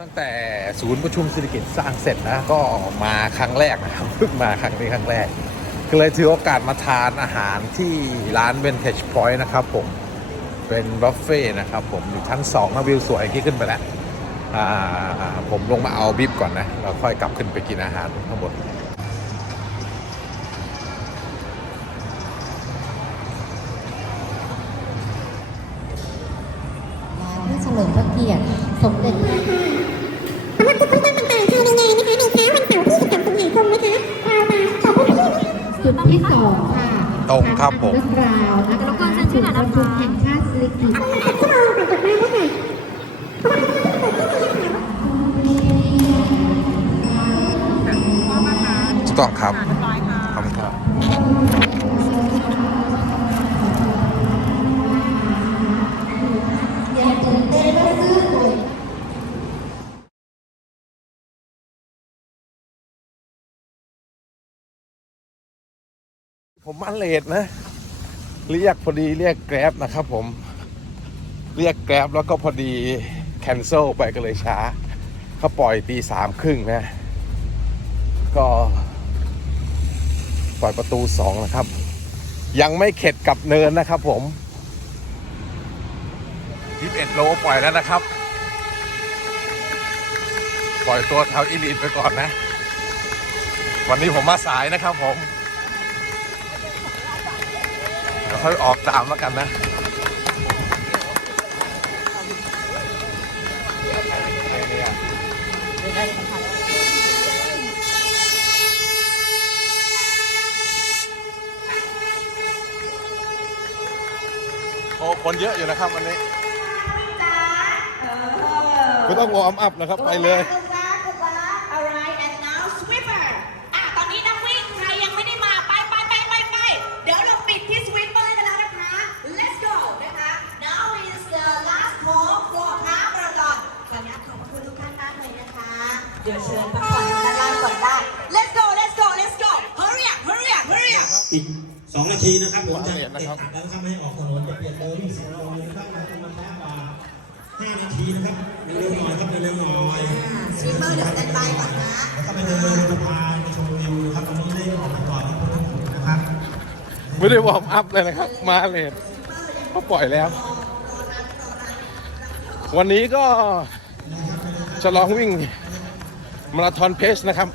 ตั้งแต่ศูนย์ประชุมเศรษฐกิจสร้างเสร็จนะก็มาครั้งแรกนะครับเพิ่งมาครั้งนี้ครั้งแรก ก็เลยถือโอกาสมาทานอาหารที่ร้านเวนเทจพอยต์นะครับผมเป็นบุฟเฟ่นะครับผมอยู่ชั้น2นะวิวสวยที่ขึ้นไปแล้วผมลงมาเอาบิบก่อนนะแล้วค่อยกลับขึ้นไปกินอาหารข้างบน ที่สองค่ะตรงครับผมเรื่องราวนะคะรบกวนเซ็นชื่อหน่อยนะคะศูนย์ประชุมแห่งชาติสิริกิติ์ชั่วโมงก่อนกดมาด้วยค่ะถูกต้องครับขอบ ผมมาเลทนะ เรียกพอดีเรียกแกร็บนะครับผม เรียกแกร็บแล้วก็พอดีแคนเซิลไปก็เลยช้า เขาปล่อยตีสามครึ่งนะ ก็ปล่อยประตูสองนะครับ ยังไม่เข็ดกับเนินนะครับผม21โลปล่อยแล้วนะครับ ปล่อยตัวแถวอีลีทไปก่อนนะ วันนี้ผมมาสายนะครับผม เดี๋ยว ค่อยออกตามแล้วกันนะโอ้คนเยอะอยู่นะครับวันนี้ไม่ต้องวอร์มอัพนะครับ ไปเลย แล้วถ้าไม่ให้ออกถนนจะเปลี่ยนเบอร์วิ่งสิบโลเลยนะครับมาจะมาช้ากว่าห้านาทีนะครับเร็วๆหน่อยครับเร็วๆหน่อย swimmer เดี๋ยว stand by ก่อนนะแล้วก็ไปเดินเดินสะพานไปชมวิวนะครับตอนนี้ได้ออกไปก่อนที่พุทธคุณนะครับ ไม่ได้วอร์มอัพเลยนะครับ มาเลยเขาปล่อยแล้ว วันนี้ก็จะลองวิ่งมาราธอนเพสนะครับ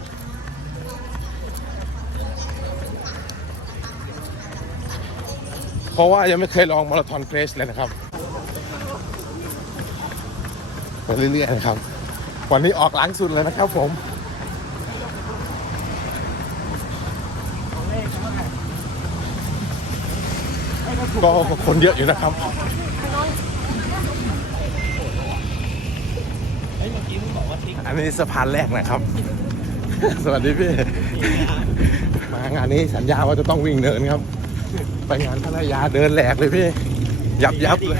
เพ ราะว่ายังไม่เคยลองมาราธอนเพสเลยนะครับไปเรื่อยๆนะครับ วันนี้ออกหลังสุดเลยนะครับผมก็คนเยอะอยู่นะครับอันนี้สะพานแรกนะครับ สวัสดีพี่ มางานนี้สัญญาว่าจะต้องวิ่งเนินครับ ไปงานพัทยาเดินแหลกเลยพี่ ยับยับเลย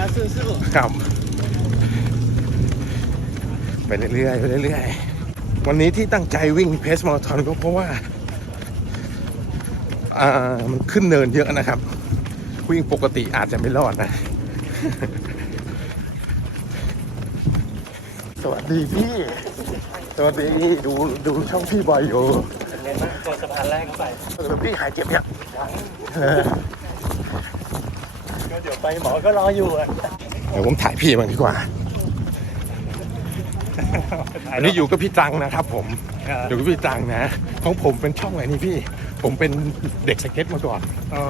ครับไปเรื่อยๆไปเรื่อยๆวันนี้ที่ตั้งใจวิ่งเพสมาราธอนก็เพราะว่าอ่ามันขึ้นเนินเยอะนะครับ วิ่งปกติอาจจะไม่รอดนะ สวัสดีพี่ สวัสดีดูดูช่องพี่บอยอยู่เป็นไงบ้างตัวสะพานแรกเข้าไปเออพี่หายเจ็บยังเออ ก็เดี๋ยวไปหมอก็รออยู่อะเดี๋ยวผมถ่ายพี่มันดีกว่า อันนี้อยู่กับพี่ตังนะครับ ผม อยู่กับพี่ตังนะ ของผมเป็นช่องอะไรนี่พี่ ผมเป็นเด็กสเก็ตมาก่อนอ๋อ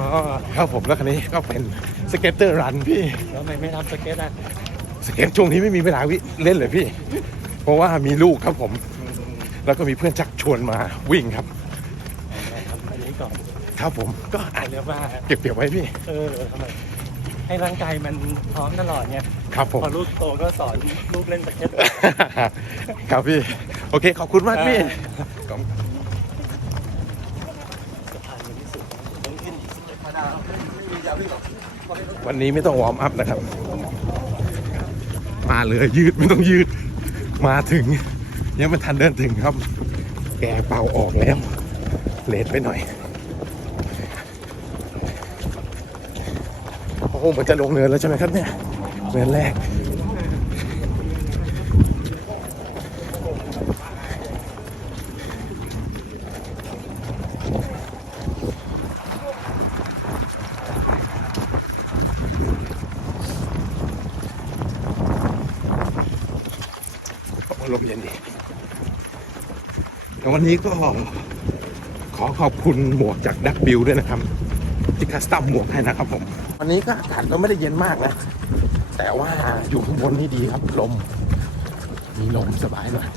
ครับผมแล้วคันนี้ก็เป็นสเก็ตเตอร์รันพี่แล้วทำไมไม่ทำสเก็ตอะสเก็ตช่วงนี้ไม่มีเวลาวิเล่นเลยพี่ เพราะว่ามีลูกครับผม แล้วก็มีเพื่อนชักชวนมาวิ่งครับทำอันนี้ก่อน ครับผมก็อาจเรียกว่าเก็บเกี่ยวไว้พี่ เออทำไมให้ร่างกายมันพร้อมตลอดไงครับผมพอลูกโตก็สอนลูกเล่นสเก็ตครับพี่ โอเค ขอบคุณมากพี่สะพานมันที่สุดต้องขึ้นอีกสิบเอ็ดวันนี้ไม่ต้องวอร์มอัพนะครับ มาเลยยืดไม่ต้องยืด มาถึง ยังไม่ทันเดินถึงครับ แกเป่าออกแล้วเลทไปหน่อย โหเหมืนจะลงเนินแล้วใช่ไหมครับเนี่ยเนินแรกลมเย็นดีแต่วันนี้ก็ขอขอบคุณหมวกจากดักบิลด้วยนะครับ ที่คัสตัมหมวกให้นะครับผม นี้ก็อากาศก็ไม่ได้เย็นมากนะ แต่ว่าอยู่ข้างบนนี่ดีครับ ลม มีลมสบายหน่อย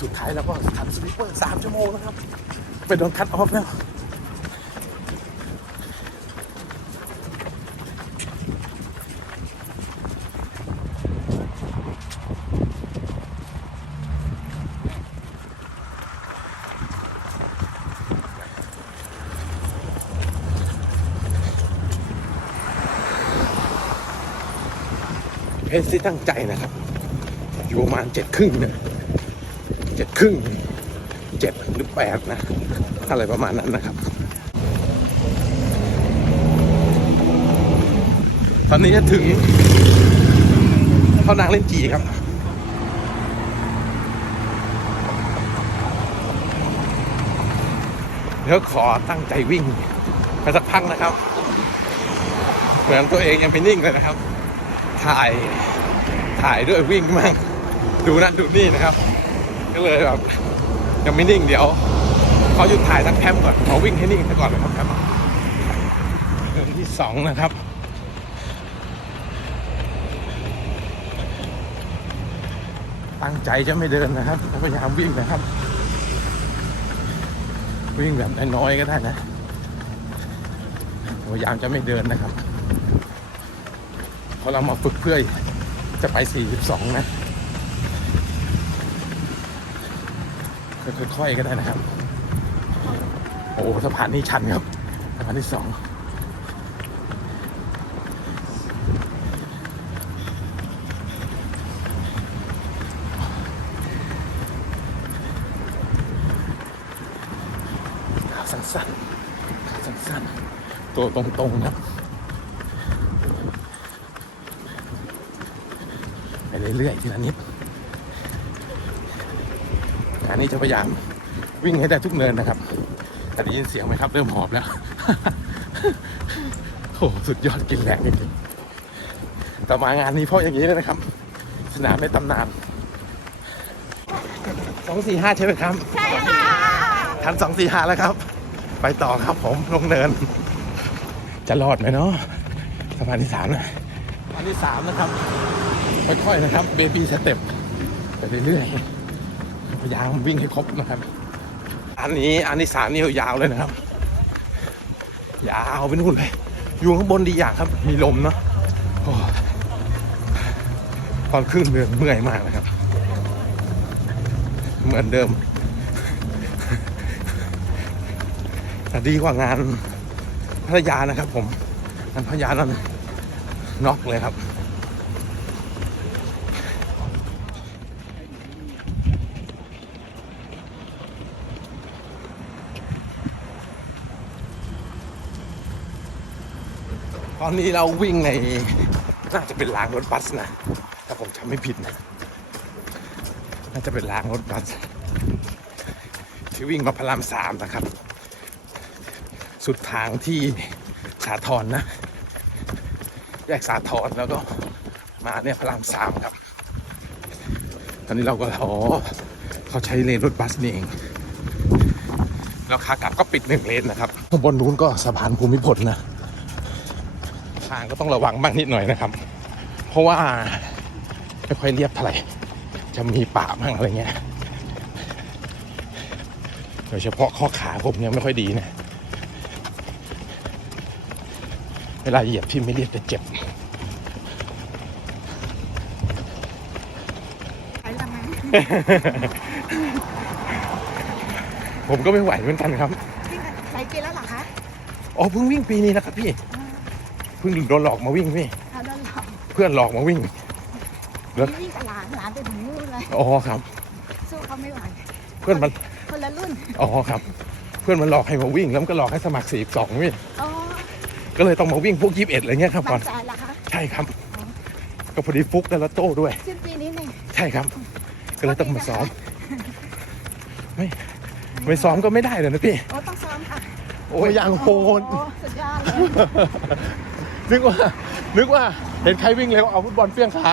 สุดท้ายแล้วก็ทำสลิปเปอร์สามชั่วโมงนะครับไปโดนคัดออฟแล้ว เพจที่ตั้งใจนะครับ อยู่ประมาณเจ็ดครึ่งเนี่ยเจ็ดครึ่งเจ็ดหรือแปดนะ อะไรประมาณนั้นนะครับ ตอนนี้จะถึงเท่านางเล่นจีครับเดี๋ยวขอตั้งใจวิ่งไปสักพักนะครับ เหมือนตัวเองยังไม่นิ่งเลยนะครับ ถ่ายถ่ายด้วยวิ่งมั่งดูนั่นดูนี่นะครับ ก็เลยแบบยังไม่นิ่งเดี๋ยวเขอหยุดถ่ายสักแคมป์ก่อนเขอวิ่งให้นิ่งซะก่อนนะครับครับเรื่องที่สองนะครับตั้งใจจะไม่เดินนะครับพยายามวิ่งนะครับ วิ่งแบบน้อยๆก็ได้นะพยายามจะไม่เดินนะครับ เพราะเรามาฝึกเพื่อจะไป 42 นะค่อยๆก็ได้นะครับ โอ้สะพานนี้ชันครับสะพานที่สองสั้นๆสั้นๆตัวตรงๆครับ ไปเรื่อยๆทีละนิดงานนี้จะพยายามวิ่งให้ได้ทุกเนินนะครับ แต่ได้ยินเสียงไหมครับ เริ่มหอบแล้วโอ้สุดยอดกินแรงจริงๆแต่มางานนี้เพราะอย่างนี้เลยนะครับ สนามในตำนานสองสี่ห้าใช่ไหมครับ ใช่ค่ะทันสองสี่ห้าแล้วครับ ไปต่อครับผมลงเนิน จะรอดไหมเนาะสะพานที่สามนะสะพานที่สามนะครับ ค่อยๆนะครับเบบี้สเต็ปไปเรื่อยๆพยายามวิ่งให้ครบนะครับ อันนี้อันที่สามนี่ยาวเลยนะครับ ยาวไปนู่นเลย อยู่ข้างบนดีอย่างครับ มีลมเนาะตอนขึ้นเรือเมื่อยมากนะครับ เหมือนเดิมแต่ดีกว่างานพัทยานะครับ ผมงานพัทยานั้นน็อกเลยครับ อนนี้เราวิ่งในน่าจะเป็นรางรถบัสนะ ถ้าผมจำไม่ผิดนะ น่าจะเป็นรางรถบัส ที่วิ่งมาพระรามสามนะครับ สุดทางที่สาทรนะแยกสาทรแล้วก็มาเนี่ยพระรามสามครับ ตอนนี้เราก็อ๋อเขาใช้เลนรถบัสนี่เองแล้วขากลับก็ปิดหนึ่งเลนนะครับข้างบนนู้นก็สะพานภูมิพลนะทางก็ต้องระวังบ้างนิดหน่อยนะครับ เพราะว่าไม่ค่อยเรียบเท่าไหร่จะมีป่าบ้างอะไรเงี้ยโดยเฉพาะข้อขาผมยังไม่ค่อยดีนะเวลาเหยียบที่ไม่เรียบจะเจ็บผมก็ไม่ไหวเหมือนกันครับหลายปีแล้วเหรอคะอ๋อเพิ่งวิ่งปีนี้นะครับพี่เพิ่งโดนหลอกมาวิ่งพี่เอาแล้วเหรอเพื่อนหลอกมาวิ่ง แล้ว วิ่งกับหลานหลานไปถึงนู่นเลยอ๋อครับ สู้เขาไม่ไหวเพื่อนมันคนละรุ่นอ๋อครับ เพื่อนมันหลอกให้มาวิ่งแล้วมันก็หลอกให้สมัครสี่สองวิ่งอ๋อก็เลยต้องมาวิ่งพวกยี่สิบเอ็ดอะไรเงี้ยครับก่มั่อนนใจเหรอคะใช่ครับ ก็พอดีฟุกกันแล้วโต้ด้วย สิ้นปีนี้นี่ใช่ครับ ก็เลยต้องมาซ้อม ไม่ไม่ซ้อมก็ไม่ได้เลยนะพี่ โอ้ต้องซ้อมค่ะโอ้ยยังโหดโอ้สุดยอดเลย นึกว่า นึกว่าเห็นใครวิ่งเร็วเอาฟุตบอลเฟี้ยงขา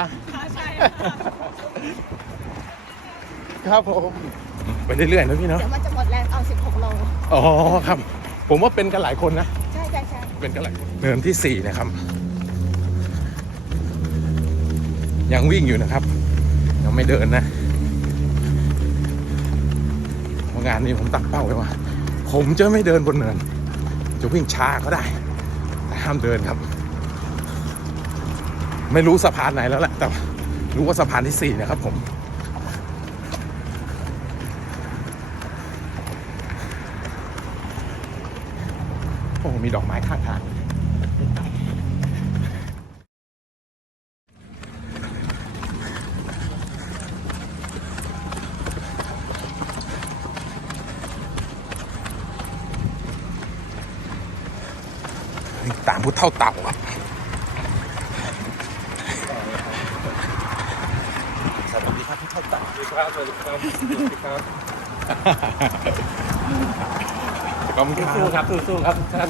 ใช่ครับผมไปเรื่อยๆนะพี่เนาะเดี๋ยวมันจะหมดแรงเอา 16โลอ๋อครับ ผมว่าเป็นกันหลายคนนะ ใช่ใช่ใช่เป็นกันหลายคนเนินที่สี่นะครับ ยังวิ่งอยู่นะครับ ยังไม่เดินนะเพราะงานนี้ผมตั้งเป้าไว้ว่า ผมจะไม่เดินบนเนิน จะวิ่งช้าก็ได้แต่ห้ามเดินครับ ไม่รู้สะพานไหนแล้วแหละแต่รู้ว่าสะพานที่สี่นะครับผมโอ้มีดอกไม้ข้างทางตามพุทธเท่าเต่าครับ สวัสดีครับพุทธเท่าเต่า สวัสดี ครับสวัสดีครับสวัสดีครับขอบคุณคสู้รับครับสู้ๆครับทุกท่าน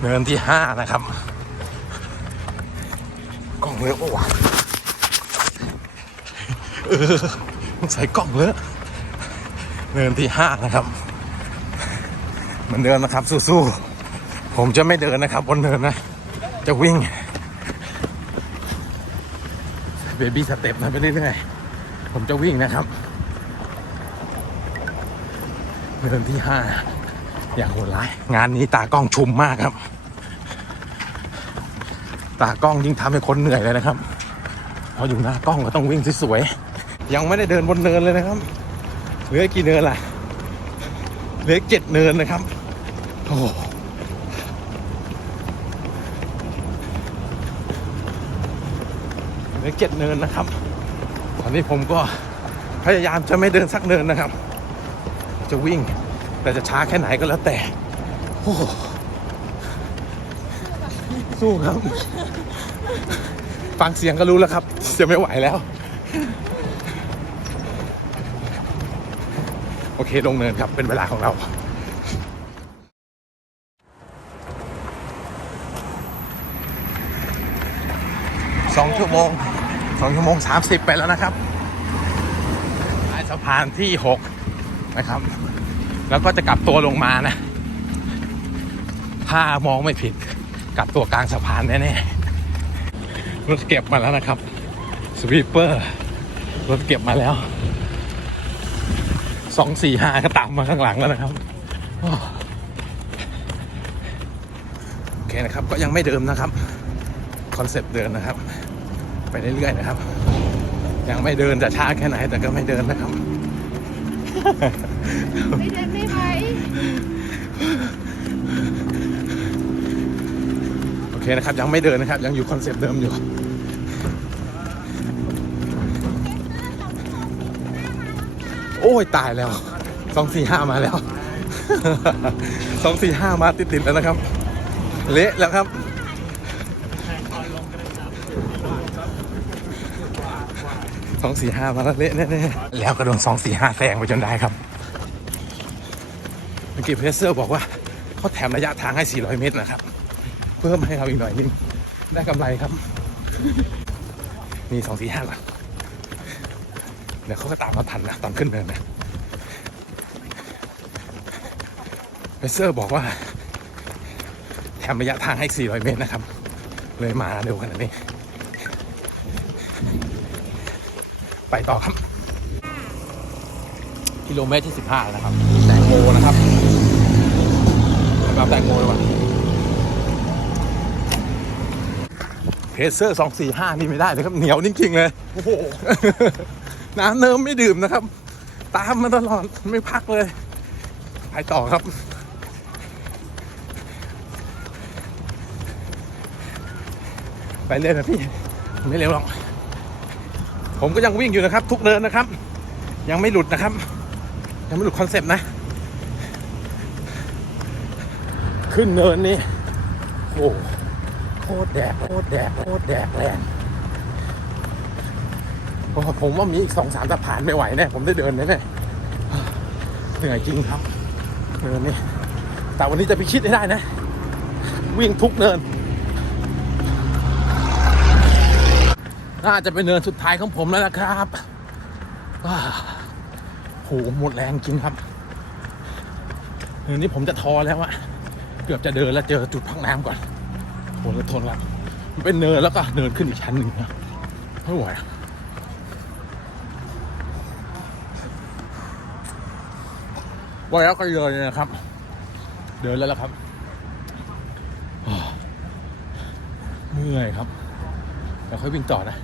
เนินที่ห้านะครับ กล้องเลอะปะวะเออใส่กล้องเลอะเนินที่ห้านะครับเหมือนเดิมนะครับ สู้ๆผมจะไม่เดินนะครับ บนเนินนะ จะวิ่งเบบี้สเต็ปนะไปเรื่อยๆ ผมจะวิ่งนะครับเนินที่ห้าอย่างโหดร้าย งานนี้ตากล้องชุมมากครับ ตากล้องยิ่งทำให้คนเหนื่อยเลยนะครับพราะอยู่หน้ากล้องก็ต้องวิ่งสวยๆยังไม่ได้เดินบนเนินเลยนะครับเหลือกี่เนินล่ะเหลือเจ็ดเนินนะครับโอ้โหเหลือเจ็ดเนินนะครับ อนนี้ผมก็พยายามจะไม่เดินสักเนินนะครับ จะวิ่งแต่จะช้าแค่ไหนก็แล้วแต่โอ้โหสู้ครับ ฟังเสียงก็รู้แล้วครับ จะไม่ไหวแล้ว โอเคลงเนินครับเป็นเวลาของเราสองชั่วโมง สองชั่วโมงสามสิบไปแล้วนะครับปลายสะพานที่หกนะครับ แล้วก็จะกลับตัวลงมานะ ถ้ามองไม่ผิดกลับตัวกลางสะพานแน่ๆรถเก็บมาแล้วนะครับสวีปเปอร์รถเก็บมาแล้วสองสี่ห้าก็ตามมาข้างหลังแล้วนะครับโอ้โอเคนะครับก็ยังไม่เดิมนะครับ คอนเซปต์เดินนะครับ ไปเรื่อยๆนะครับ ยังไม่เดินจะช้าแค่ไหนแต่ก็ไม่เดินนะครับ ไม่เดินไม่ไหวโอเคนะครับ ยังไม่เดินนะครับ ยังอยู่คอนเซปต์เดิมอยู่โอ้ยตายแล้วสองสี่ห้ามาแล้วสองสี่ห้ามาติดๆแล้วนะครับ เละแล้วครับ องสี่ห้ามาแล้วเละแน่ๆแล้วก็โดนสองสี่ห้าแซงไปจนได้ครับเมื่อกี้เพรสเซอร์บอกว่าเขาแถมระยะทางให้ 400 เมตรนะครับ เพิ่มให้เราอีกหน่อยนึง ได้กำไรครับ มีสองสี่ห้าก่อนเดี๋ยวเขาก็ตามเราทันนะตอนขึ้นเนินนะเพรสเซอร์บอกว่า แถมระยะทางให้ 400 เมตรนะครับ เลยมาเร็วขนาดนี้ ไปต่อครับ กิโลเมตรที่15นะครับ แตงโมนะครับเอาแตงโมเลยว่ะเพเซอร์245นี่ไม่ได้เลยครับ เหนียวจริงๆเลยโอ้โหน้ำเนิมไม่ดื่มนะครับ ตามมาตลอดไม่พักเลยไปต่อครับไปเรื่อยนะพี่ ไม่เร็วหรอก ผมก็ยังวิ่งอยู่นะครับ ทุกเนินนะครับ ยังไม่หลุดนะครับ ยังไม่หลุดคอนเซปต์นะ ขึ้นเนินนี่โอ้โคตรแดกโคตรแดกโคตรแดกแรงโอ้ผมว่ามีอีกสองสามสะพานไม่ไหวแน่ผมได้เดินแน่เหนื่อยจริงครับเนินนี่แต่วันนี้จะไปคิดให้ได้นะ วิ่งทุกเนิน น่าจะเป็นเนินสุดท้ายของผมแล้วนะครับโหหมดแรงจริงครับเดี๋ยวนี้ผมจะท้อแล้วอะเกือบจะเดินแล้วเจอจุดพักน้ำก่อนโหแล้วทนล้วมันเป็นเนินแล้วก็เนินขึ้นอีกชั้นหนึ่งนะไม่ไหวอะไหวแล้วก็เดินเลยนะครับ เดินแล้วละครับอ้าวเมื่อยครับ ดี๋ยวค่อยวิ่งต่อนะ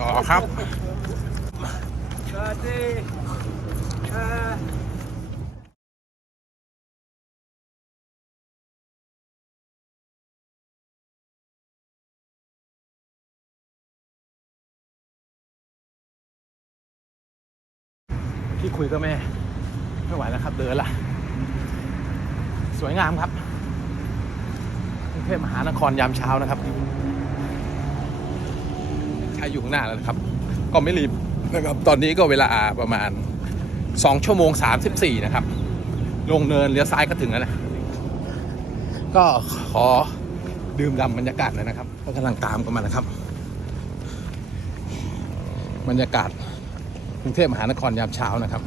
ต่อครับพี่คุยกับแม่ไม่ไหวแล้วครับ เดินละสวยงามครับกรุงเทพมหานครยามเช้านะครับ ใครอยู่ข้างหน้าแล้วนะครับ ก็ไม่รีบนะครับตอนนี้ก็เวลาประมาณ 2 ชั่วโมง 34 นะครับ ลงเนินเลี้ยวซ้ายก็ถึงแล้วนะ ก็ขอดื่มด่ำบรรยากาศหน่อยนะครับก็กำลังตามกันมานะครับ บรรยากาศกรุงเทพมหานครยามเช้านะครับ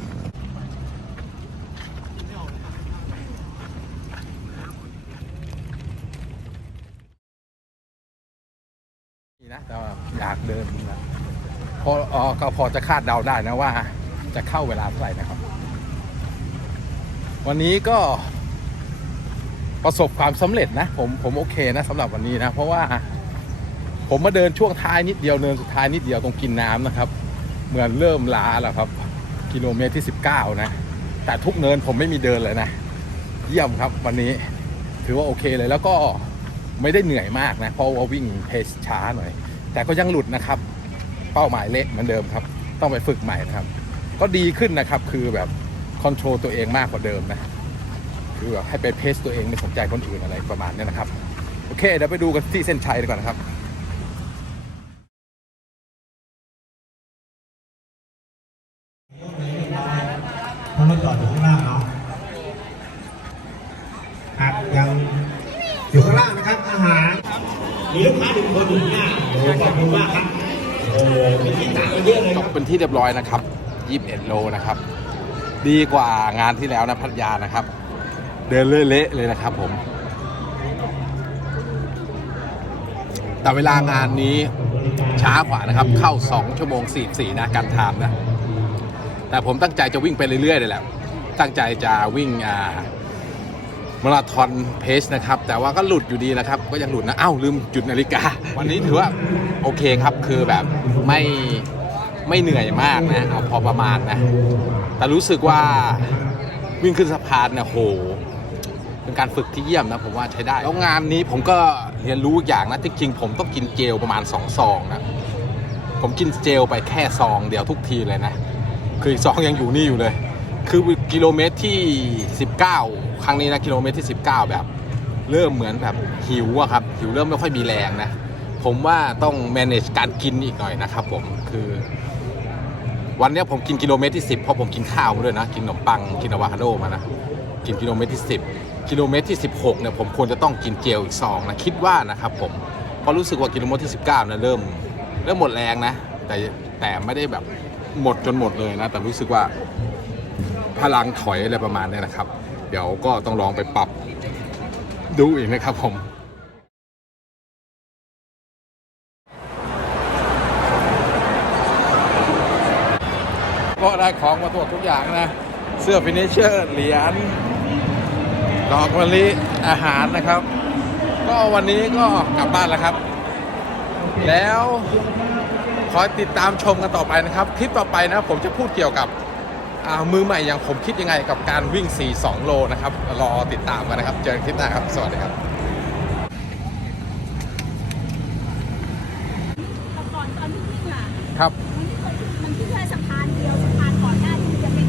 นี่นะแต่ว่าอยาก เดินนะพอเออก็พอจะคาดเดาได้นะว่า จะเข้าเวลาเท่าไหร่นะครับ วันนี้ก็ประสบความสำเร็จนะ ผมผมโอเคนะสำหรับวันนี้นะ เพราะว่าผมมาเดินช่วงท้ายนิดเดียวเนินสุดท้ายนิดเดียวตรงกินน้ำนะครับ เหมือนเริ่มล้าแล้วครับ กิโลเมตรที่ 19 นะ แต่ทุกเนินผมไม่มีเดินเลยนะ เยี่ยมครับวันนี้ถือว่าโอเคเลยแล้วก็ไม่ได้เหนื่อยมากนะ เพราะว่าวิ่งเพสช้าหน่อย แต่ก็ยังหลุดนะครับ เป้าหมายเละเหมือนเดิมครับ ต้องไปฝึกใหม่นะครับ ก็ดีขึ้นนะครับ คือแบบคอนโทรลตัวเองมากกว่าเดิมนะ คือแบบให้ไปเพสตัวเองไม่สนใจคนอื่นอะไรประมาณนี้นะครับ โอเค เดี๋ยวไปดูกันที่เส้นชัยดีกว่านะครับพราะรถจอดอยู่ข้างล่างเนาะครับยังอยู่ข้างล่างนะครับ อาหาร มีลูกค้าหนึ่งคนอยู่ข้างหน้าโอ้โหขอบคุณมากครับโอ้โหมีที่ต่างกันเยอะเลยจครับเป็นที่เรียบร้อยนะครับ21โลนะครับ ดีกว่างานที่แล้วนะพัทยานะครับ เดินเละๆเลยนะครับผม แต่เวลางานนี้ช้ากว่านะครับ เข้า 2 ชั่วโมง 44นะการไทม์นะ แต่ผมตั้งใจจะวิ่งไปเรื่อยๆเลยแหละ ตั้งใจจะวิ่งอ่า มาราธอนเพสนะครับ แต่ว่าก็หลุดอยู่ดีนะครับ ก็ยังหลุดนะอ้าวลืมจุดนาฬิกา วันนี้ถือว่าโอเคครับคือแบบไม่ไม่เหนื่อยมากนะเอาพอประมาณนะ แต่รู้สึกว่าวิ่งขึ้นสะพานเนี่ยโหเป็นการฝึกที่เยี่ยมนะผมว่าใช้ได้ แล้วงานนี้ผมก็เรียนรู้อย่างนะที่จริงผมต้องกินเจลประมาณ2ซองนะผมกินเจลไปแค่ซองเดียวทุกทีเลยนะ คืออีกซองยังอยู่นี่อยู่เลย คือกิโลเมตรที่ 19 ครั้งนี้นะกิโลเมตรที่ 19 แบบ เริ่มเหมือนแบบหิวอะครับหิวเริ่มไม่ค่อยมีแรงนะ ผมว่าต้อง manage การกินอีกหน่อยนะครับผมคือ วันนี้ผมกินกิโลเมตรที่ 10 เพราะผมกินข้าวมาด้วยนะ กินขนมปังกินอะวาคาโดมานะกินกิโลเมตรที่ 10 กิโลเมตรที่ 16เนี่ยผมควรจะต้องกินเจลอีกซองนะคิดว่านะครับผมเพราะรู้สึกว่ากิโลเมตรที่ 19นะเริ่มเริ่มหมดแรงนะ แต่แต่ไม่ได้แบบหมดจนหมดเลยนะ แต่รู้สึกว่าพลังถอยอะไรประมาณนี้นะครับ เดี๋ยวก็ต้องลองไปปรับดูอีกนะครับผมก็ได้ของมาตรวจทุกอย่างนะ เสื้อฟินิเชอร์เหรียญดอกมะลิอาหารนะครับ ก็วันนี้ก็กลับบ้านแล้วครับ แล้วคอยติดตามชมกันต่อไปนะครับ คลิปต่อไปนะ ผมจะพูดเกี่ยวกับ มือใหม่อย่างผมคิดยังไงกับการวิ่ง 4-2 โลนะครับ รอติดตามกันนะครับ เจอกันคลิปหน้าครับ สวัสดีครับแต่ก่อนตอนที่วิ่งอะครับมันที่เคยมันที่แค่สะพานเดียวสะพานก่อนหน้าที่จะเป็น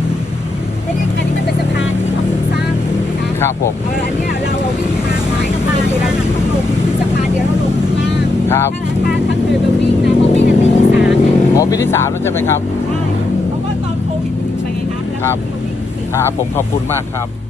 ไม่ได้อันนี้มันเป็นสะพานที่เขาเพิ่งสร้างนะคะครับผมเอาละเนี่ยเราเอาวิ่งทางใหม่สะพานเดียวเราต้องลงคือสะพานเดียวเราลงข้างล่างครับถ้าถ้าถ้าเคยไปวิ่งนะเพราะวิ่งกันปีที่สามเนี่ยอ๋อปีที่3แล้วใช่ไหมครับ ใช่เพราะว่าตอนโครับ ครับผมขอบคุณมากครับ